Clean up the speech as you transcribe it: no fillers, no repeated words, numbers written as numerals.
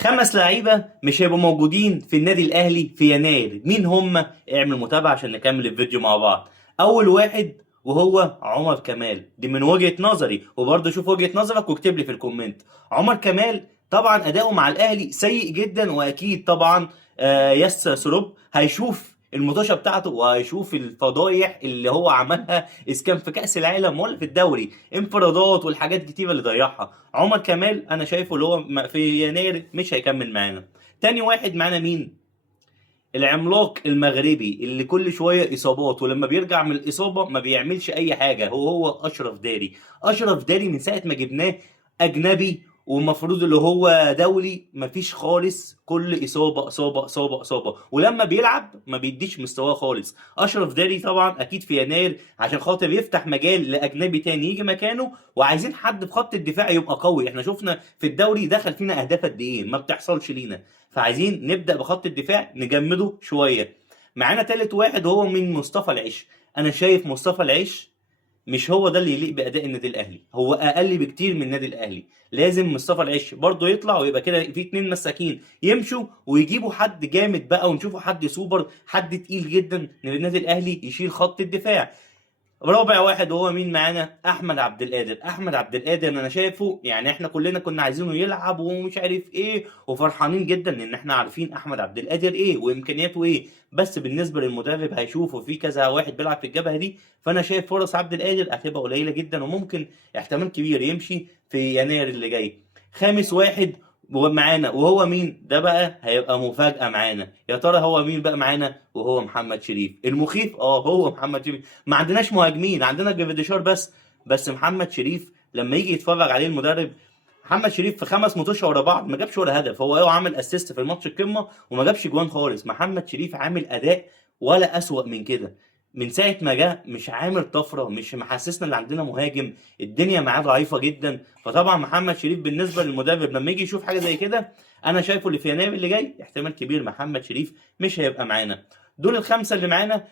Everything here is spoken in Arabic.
5 لعيبه مش هيبقوا موجودين في النادي الاهلي في يناير، مين هم؟ اعمل متابعه عشان نكمل الفيديو مع بعض. اول واحد وهو عمر كمال، دي من وجهة نظري، وبرضه شوف وجهة نظرك واكتب لي في الكومنت. عمر كمال طبعا اداؤه مع الاهلي سيء جدا، واكيد طبعا ياسر سروب هيشوف المطوشه بتاعته وهيشوف الفضايح اللي هو عملها، اذا كان في كاس العالم ولا في الدوري، انفرادات والحاجات كتيره اللي ضيعها. عمر كمال انا شايفه اللي هو في يناير مش هيكمل معانا. تاني واحد معانا مين؟ العملاق المغربي اللي كل شويه اصابات، ولما بيرجع من الاصابه ما بيعملش اي حاجه، هو اشرف داري. اشرف داري من ساعه ما جبناه اجنبي ومفروض اللي هو دولي مفيش خالص، كل اصابه اصابه اصابه اصابه، ولما بيلعب ما بيديش مستواه خالص. اشرف داري طبعا اكيد في يناير عشان خاطر يفتح مجال لاجنبي تاني يجي مكانه، وعايزين حد في خط الدفاع يبقى قوي. احنا شفنا في الدوري دخل فينا اهداف قد ايه، ما بتحصلش لينا، فعايزين نبدا بخط الدفاع نجمده شويه. معانا تالت واحد وهو من مصطفى العش. انا شايف مصطفى العش مش هو ده اللي يليق باداء النادي الاهلي، هو اقل بكتير من النادي الاهلي. لازم مصطفى العش برضه يطلع، ويبقى كده في 2 مساكين يمشوا، ويجيبوا حد جامد بقى، ونشوفوا حد سوبر، حد تقيل جدا للنادي الاهلي يشيل خط الدفاع. رابع واحد هو مين معانا؟ احمد عبد القادر. احمد عبد القادر انا شايفه يعني احنا كلنا كنا عايزينه يلعب ومش عارف ايه، وفرحانين جدا لان احنا عارفين احمد عبد القادر ايه وامكانياته ايه، بس بالنسبه للمدرب هيشوفه في كذا واحد بيلعب في الجبهه دي، فانا شايف فرص عبد القادر هتبقى قليله جدا، وممكن احتمال كبير يمشي في يناير اللي جاي. خامس واحد معانا وهو مين؟ ده بقى هيبقى مفاجأة معانا، يا ترى هو مين بقى معانا؟ وهو محمد شريف المخيف. هو محمد شريف. ما عندناش مهاجمين، عندنا جراديشار بس محمد شريف لما يجي يتفرج عليه المدرب، محمد شريف في 5 ماتشات ورا بعض ما جابش ولا هدف، هو عامل اسيست في الماتش القمه وما جابش جوان خالص. محمد شريف عامل اداء ولا اسوأ من كده، من ساعه ما جه مش عامل طفره، مش محسسنا ان عندنا مهاجم، الدنيا معاه ضعيفه جدا. فطبعا محمد شريف بالنسبه للمدرب لما يجي يشوف حاجه زي كده، انا شايفه اللي في يناير اللي جاي احتمال كبير محمد شريف مش هيبقى معانا. دول ال5 اللي معانا.